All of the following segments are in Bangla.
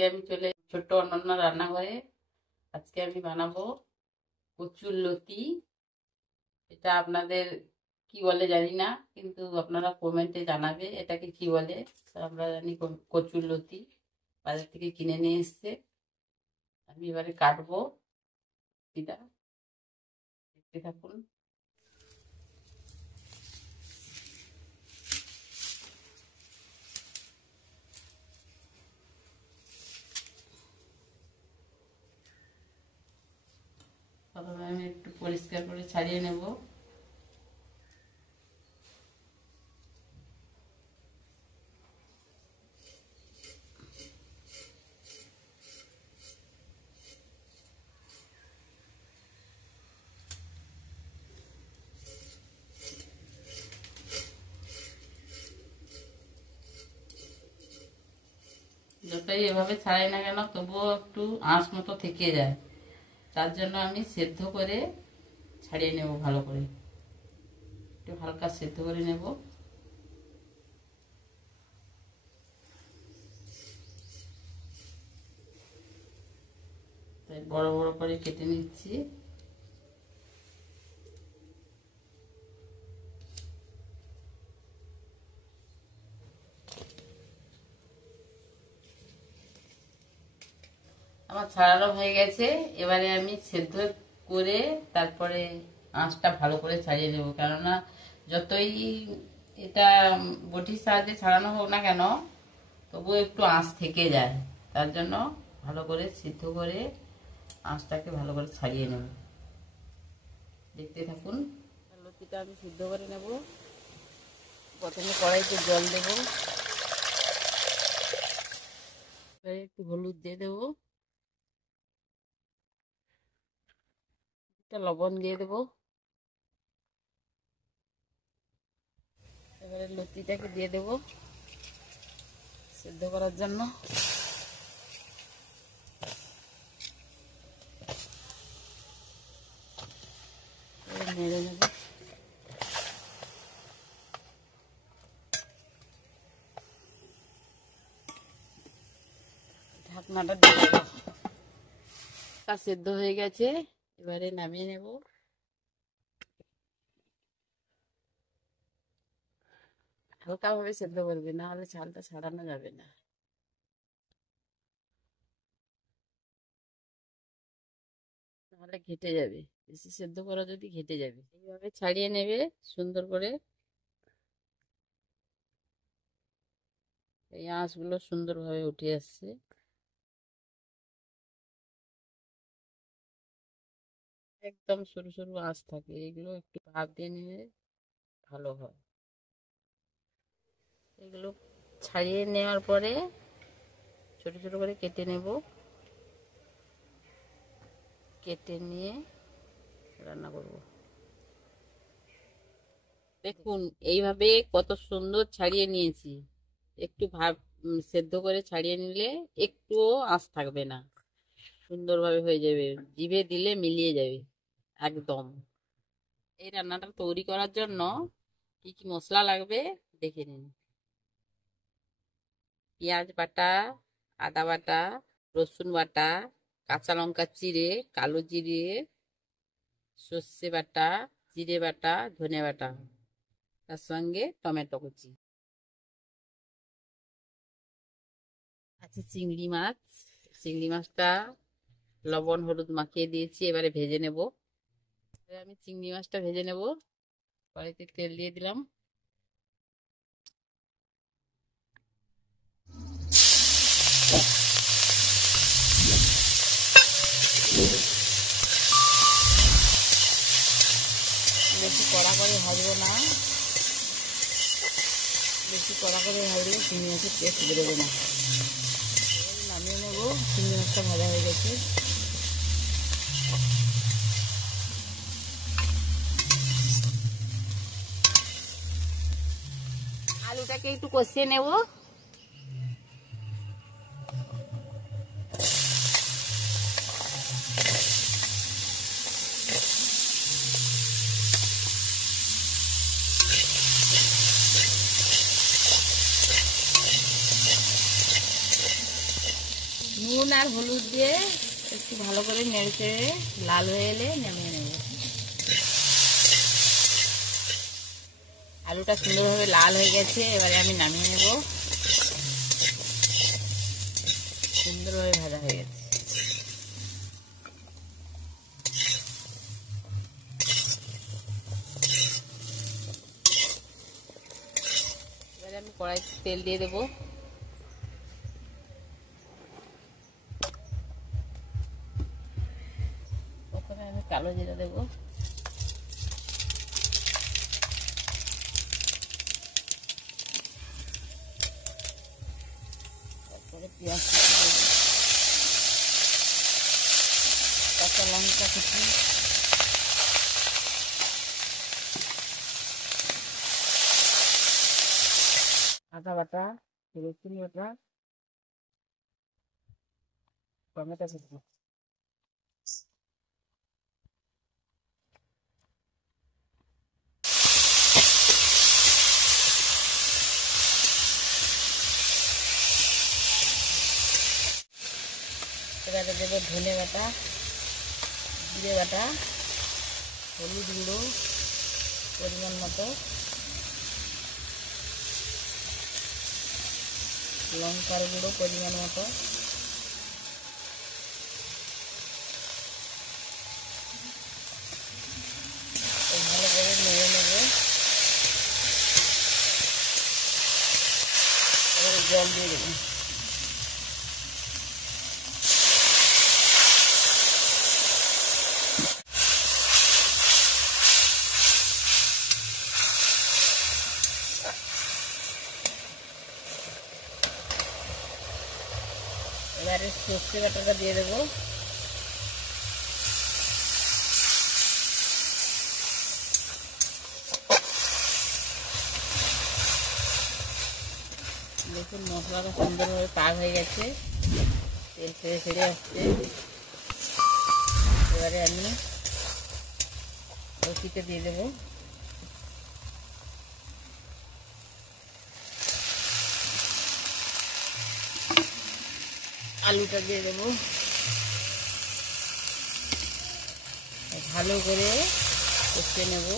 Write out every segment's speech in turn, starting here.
আজকে আমি চলে ছোট্ট অনন্য রান্নাঘরে। আজকে আমি বানাবো কচুর লতি। এটা আপনাদের কি বলে জানি না, কিন্তু আপনারা কমেন্টে জানাবে এটাকে কি বলে। তো আমরা জানি কচুর লতি, বাজার থেকে কিনে নিয়ে এসছে। আমি এবারে কাটবো এটা, দেখতে থাকুন। প্রথমে আমি একটু পরিষ্কার করে ছাড়িয়ে নেব। যতই এভাবে ছাড়াই না কেন, তবুও একটু আঁশ মতো থেকে যায়। তার জন্য আমি সেদ্ধ করে ছাড়িয়ে নেব, ভালো করে একটু হালকা সেদ্ধ করে নেব। তাই বড় বড় করে কেটে নিচ্ছি। আমার ছাড়ানো হয়ে গেছে। এবারে আমি সেদ্ধ করে তারপরে আঁশটা ভালো করে ছাড়িয়ে নেব, কেননা যতই এটা বটির সাহায্যে ছাড়ানো হোক না কেন, তবুও একটু আঁশ থেকে যায়। তার জন্য ভালো করে সিদ্ধ করে আঁশটাকে ভালো করে ছাড়িয়ে নেব। দেখতে থাকুন। লতিটা আমি সিদ্ধ করে নেব। প্রথমে কড়াইতে জল দেব, একটু হলুদ দিয়ে দেবো, লবণ দিয়ে দেবো। এবারে লতিটাকে দিয়ে দেবো সিদ্ধ করার জন্য। নেড়ে নেব। ঢাকনাটা দিয়ে দেবো। সেদ্ধ হয়ে গেছে, এবারে নামিয়ে নেব। হালকা ভাবে সেদ্ধ করবে, না হলে চালটা ছাড়ানো যাবে না। তাহলে ঘেটে যাবে, বেশি সেদ্ধ করা যদি ঘেটে যাবে। এইভাবে ছাড়িয়ে নেবে সুন্দর করে। এই আঁশগুলো সুন্দরভাবে উঠে আসছে। একদম সরু সরু আঁশ থাকে, এগুলো একটু ভাপ দিয়ে নিলে ভালো হয়। এগুলো ছাড়িয়ে নেওয়ার পরে ছোট ছোট করে কেটে নেব। কেটে নিয়ে রান্না করব। দেখুন এইভাবে কত সুন্দর ছাড়িয়ে নিয়েছি। একটু সেদ্ধ করে ছাড়িয়ে নিলে একটুও আঁশ থাকবে না, সুন্দরভাবে হয়ে যাবে, জিভে দিলে মিলিয়ে যাবে একদম। এই রান্নাটা তৈরি করার জন্য কি কি মশলা লাগবে দেখে নিন। পেঁয়াজ বাটা, আদা বাটা, রসুন বাটা, কাঁচা লঙ্কা চিড়ে, কালো জিরে, সর্ষে বাটা, জিরে বাটা, ধনে বাটা, তার সঙ্গে টমেটো কুচি আছে। চিংড়ি মাছ, চিংড়ি মাছটা লবণ হলুদ মাখিয়ে দিয়েছি, এবারে ভেজে নেব। আমি চিংড়ি মাছটা ভেজে নেব। কড়াইতে তেল দিয়ে দিলাম। বেশি কড়া করে ভাজবো না, বেশি কড়া করে ভাজলে চিংড়ি মাছের টেস্ট বেরোবে না। নামিয়ে নেবো। চিংড়ি মাছটা ভাজা হয়ে গেছে। আলুটাকে একটু কষিয়ে নেব। আর হলুদ দিয়ে একটু ভালো করে নেড়ে চেড়ে লাল হয়ে এলে নামিয়ে নেব। আলুটা সুন্দরভাবে লাল হয়ে গেছে, এবারে আমি নামিয়ে নেব। সুন্দরভাবে ভাজা হয়ে গেছে। এবারে আমি কড়াইতে তেল দিয়ে দেবো। প্রথমে আমি কালো জিরা দেবো, তারপরে পেঁয়াজ কুচি দেবো, কাঁচা লঙ্কা কুচি, আদা বাটা, রসুন বাটা, টমেটো কুচি। এবারে দেবো ধনে বাটা, জিরে বাটা, হলুদ গুঁড়ো পরিমাণ মতো, লঙ্কার গুঁড়ো পরিমাণ মতো, ভালো করে নেড়ে নেব। এবারে জল দিয়ে দেবো। এবারে সর্ষে বাটাটা দিয়ে দেবো। দেখুন মশলাটা সুন্দরভাবে পাক হয়ে গেছে, তেল ছেড়ে ছেড়ে আসছে। এবারে আমি কষিতে দিয়ে দেবো। আলুটা দিয়ে দেবো, ভালো করে কষিয়ে নেব।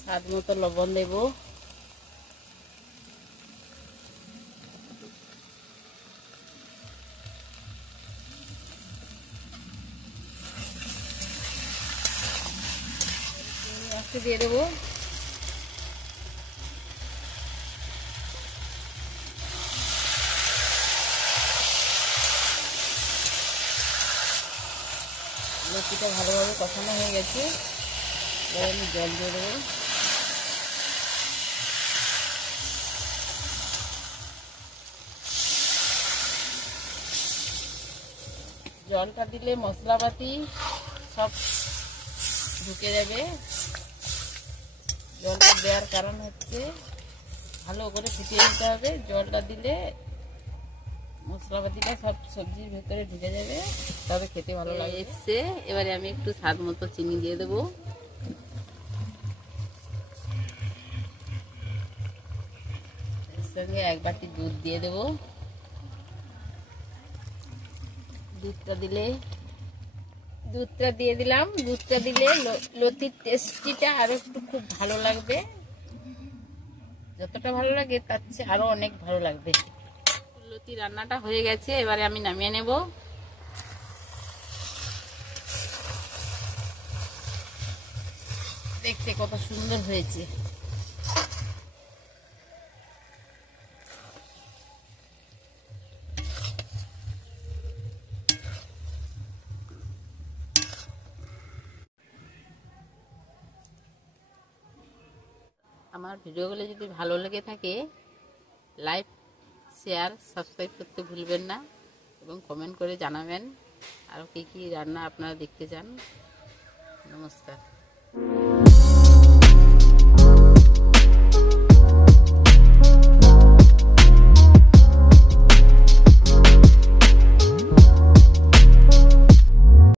স্বাদ মতো লবণ দেব। দিয়ে দেবো। লতিটা ভালোভাবে কষানো হয়ে গেছে, এবার আমি জল দিয়ে দেবো। জলটা দিলে মশলাপাতি সব ঢুকে যাবে। জলটা দেওয়ার কারণ হচ্ছে ভালো করে ফুটিয়ে নিতে হবে। জলটা দিলে মশলাপাতিটা সব সবজির ভেতরে ঢুকে যাবে, তবে খেতে ভালো লাগে। এসছে, এবারে আমি একটু স্বাদ মতো চিনি দিয়ে দেবো। এর সঙ্গে 1 বাটি দুধ দিয়ে দেবো। দুধটা দিয়ে দিলাম। দুধটা দিলে লতির টেস্টিটা আরো একটু খুব ভালো লাগবে। যতটা ভালো লাগে তার চেয়ে আরো অনেক ভালো লাগবে। লতি রান্নাটা হয়ে গেছে, এবারে আমি নামিয়ে নেব। দেখতে কত সুন্দর হয়েছে। আমার ভিডিওগুলো যদি ভালো লেগে থাকে লাইক, শেয়ার, সাবস্ক্রাইব করতে ভুলবেন না এবং কমেন্ট করে জানাবেন আরও কী কী রান্না আপনারা দেখতে চান। নমস্কার।